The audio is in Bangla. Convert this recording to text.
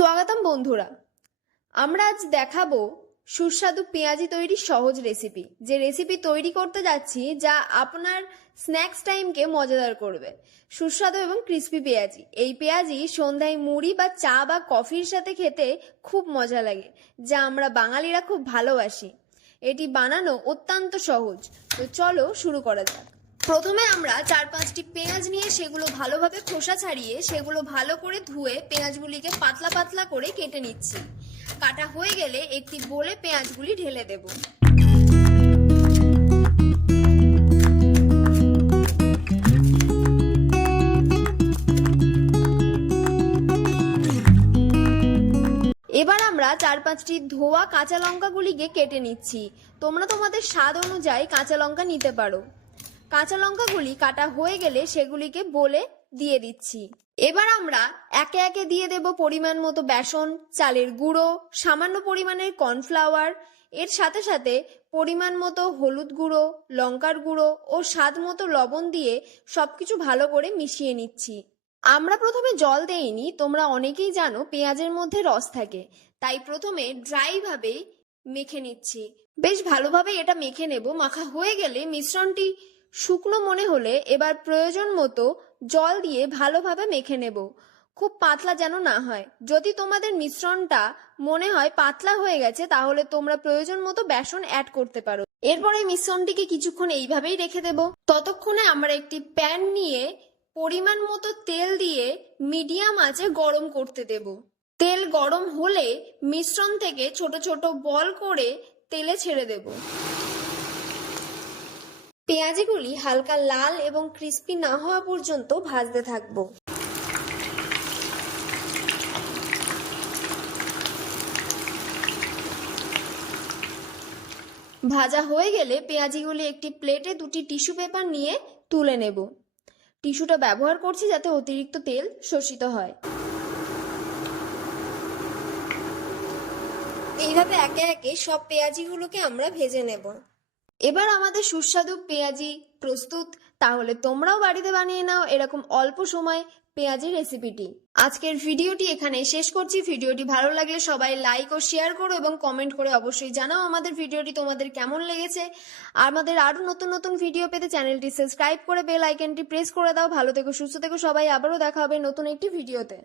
স্বাগতম বন্ধুরা, আমরা আজ দেখাবো সুস্বাদু পেঁয়াজি তৈরির সহজ রেসিপি। যে রেসিপি তৈরি করতে যাচ্ছি যা আপনার স্ন্যাক্স টাইমকে মজাদার করবে। সুস্বাদু এবং ক্রিস্পি পেঁয়াজি। এই পেঁয়াজি সন্ধ্যায় মুড়ি বা চা বা কফির সাথে খেতে খুব মজা লাগে, যা আমরা বাঙালিরা খুব ভালোবাসি। এটি বানানো অত্যন্ত সহজ। তো চলো শুরু করা যাক। প্রথমে আমরা 4-5টি পেঁয়াজ নিয়ে সেগুলো ভালোভাবে খোসা ছাড়িয়ে সেগুলো ভালো করে ধুয়ে পেঁয়াজগুলিকে পাতলা পাতলা করে কেটে নিচ্ছি। কাটা হয়ে গেলে একটি বোলে পেঁয়াজগুলি ঢেলে দেব। এবার আমরা 4-5টি ধোয়া কাঁচা লঙ্কাগুলিকে কেটে নিচ্ছি। তোমরা তোমাদের স্বাদ অনুযায়ী কাঁচা লঙ্কা নিতে পারো। কাঁচা লঙ্কাগুলি কাটা হয়ে গেলে সেগুলিকে বলে দিয়ে দিচ্ছি। এবার আমরা একে একে দিয়ে দেব পরিমাণ মতো বেসন, চালের গুঁড়ো, সামান্য পরিমাণের কর্নফ্লাওয়ার, এর সাথে সাথে পরিমাণ মতো হলুদ গুঁড়ো, লঙ্কার গুঁড়ো ও স্বাদ মতো লবণ দিয়ে সবকিছু ভালো করে মিশিয়ে নিচ্ছি। আমরা প্রথমে জল দেইনি, তোমরা অনেকেই জানো পেঁয়াজের মধ্যে রস থাকে, তাই প্রথমে ড্রাই ভাবে মেখে নিচ্ছি। বেশ ভালোভাবে এটা মেখে নেব। মাখা হয়ে গেলে মিশ্রণটি শুকনো মনে হলে এবার প্রয়োজন মতো জল দিয়ে ভালোভাবে মেখে নেব। খুব পাতলা যেন না হয়। যদি তোমাদের মিশ্রণটা মনে হয় পাতলা হয়ে গেছে তাহলে তোমরা প্রয়োজন মতো বেসন অ্যাড করতে পারো। এরপর এই মিশ্রণটিকে কিছুক্ষণ এইভাবেই রেখে দেব। ততক্ষণে আমরা একটি প্যান নিয়ে পরিমাণ মতো তেল দিয়ে মিডিয়াম আঁচে গরম করতে দেব। তেল গরম হলে মিশ্রণ থেকে ছোট ছোট বল করে তেলে ছেড়ে দেব। পেঁয়াজিগুলি হালকা লাল এবং ক্রিস্পি না হওয়া পর্যন্ত ভাজতে থাকব। ভাজা হয়ে গেলে পেঁয়াজিগুলি একটি প্লেটে 2টি টিস্যু পেপার নিয়ে তুলে নেব। টিস্যুটা ব্যবহার করছি যাতে অতিরিক্ত তেল শোষিত হয়। এইভাবে একে একে সব পেঁয়াজিগুলোকে আমরা ভেজে নেব। এবার আমাদের সুস্বাদু পেঁয়াজি প্রস্তুত। তাহলে তোমরাও বাড়িতে বানিয়ে নাও এরকম অল্প সময় পেঁয়াজির রেসিপিটি। আজকের ভিডিওটি এখানে শেষ করছি। ভিডিওটি ভালো লাগলে সবাই লাইক ও শেয়ার করো এবং কমেন্ট করে অবশ্যই জানাও আমাদের ভিডিওটি তোমাদের কেমন লেগেছে। আমাদের আরো নতুন নতুন ভিডিও পেতে চ্যানেলটি সাবস্ক্রাইব করে বেল আইকনটি প্রেস করে দাও। ভালো থেকো, সুস্থ থেকো সবাই। আবারও দেখা হবে নতুন একটি ভিডিওতে।